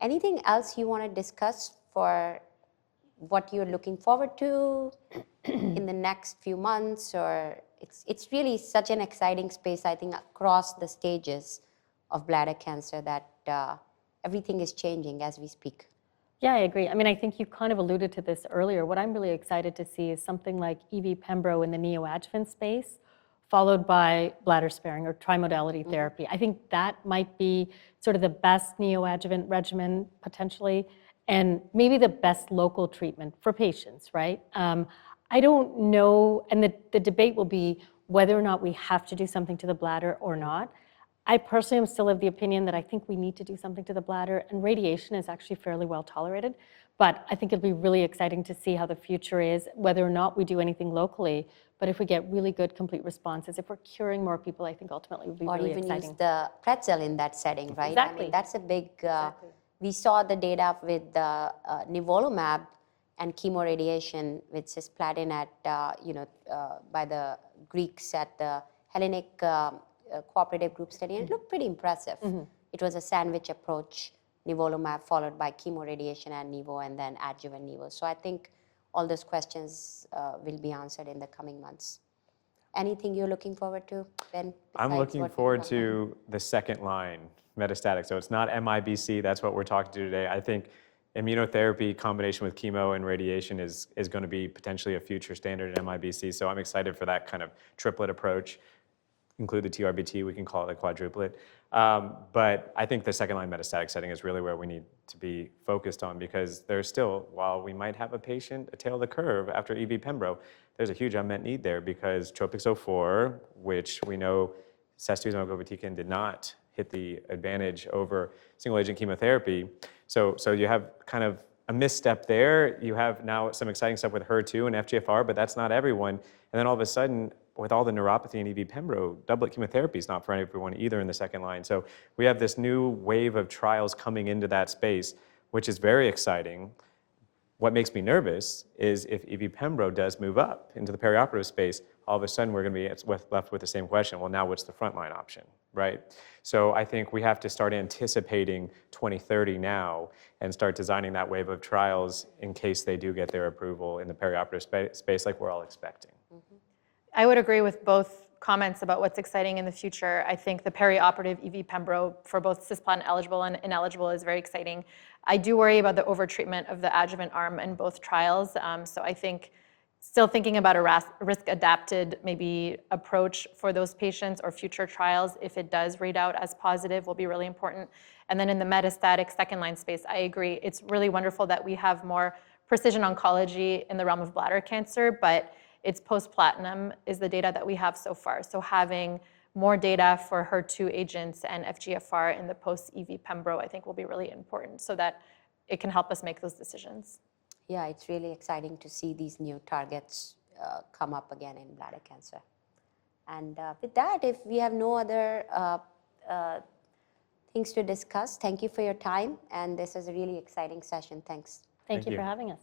Anything else you want to discuss for what you're looking forward to in the next few months? Or it's really such an exciting space, I think, across the stages of bladder cancer that everything is changing as we speak. Yeah, I agree. I mean, I think you kind of alluded to this earlier. What I'm really excited to see is something like EV Pembro in the neoadjuvant space, followed by bladder sparing or trimodality therapy. I think that might be sort of the best neoadjuvant regimen potentially, and maybe the best local treatment for patients, right? I don't know, and the debate will be whether or not we have to do something to the bladder or not. I personally am still of the opinion that I think we need to do something to the bladder, and radiation is actually fairly well tolerated. But I think it'll be really exciting to see how the future is, whether or not we do anything locally. But if we get really good complete responses, if we're curing more people, I think ultimately it would be really exciting. Or even use the pretzel in that setting, right? Exactly. I mean, that's a big, we saw the data with nivolumab and chemoradiation with cisplatin at, by the Greeks at the Hellenic Cooperative Group study, and it looked pretty impressive. It was a sandwich approach, nivolumab followed by chemoradiation and nivo, and then adjuvant nivo. So I think all those questions will be answered in the coming months. Anything you're looking forward to, Ben? I'm looking forward to the second line, metastatic. So it's not MIBC, that's what we're talking to today. I think immunotherapy combination with chemo and radiation is going to be potentially a future standard in MIBC. So I'm excited for that kind of triplet approach. Include the TRBT, we can call it a quadruplet. But I think the second line metastatic setting is really where we need to be focused on, because there's still, while we might have a patient, a tail of the curve after EV Pembro, there's a huge unmet need there, because Tropics-04, which we know sacituzumab govitecan did not hit the advantage over single agent chemotherapy. So you have kind of a misstep there. You have now some exciting stuff with HER2 and FGFR, but that's not everyone. And then all of a sudden, with all the neuropathy and EV Pembro, doublet chemotherapy is not for everyone either in the second line. So we have this new wave of trials coming into that space, which is very exciting. What makes me nervous is if EV Pembro does move up into the perioperative space, all of a sudden we're going to be left with the same question. Well, now what's the frontline option, right? So I think we have to start anticipating 2030 now and start designing that wave of trials in case they do get their approval in the perioperative space like we're all expecting. I would agree with both comments about what's exciting in the future. I think the perioperative EV Pembro for both cisplatin eligible and ineligible is very exciting. I do worry about the overtreatment of the adjuvant arm in both trials. So I think still thinking about a risk-adapted maybe approach for those patients or future trials, if it does read out as positive, will be really important. And then in the metastatic second-line space, I agree. It's really wonderful that we have more precision oncology in the realm of bladder cancer, but it's post-platinum is the data that we have so far. So having more data for HER2 agents and FGFR in the post-EV Pembro, I think will be really important so that it can help us make those decisions. Yeah, it's really exciting to see these new targets come up again in bladder cancer. And with that, if we have no other things to discuss, thank you for your time. And this is a really exciting session. Thanks. Thank you for having us.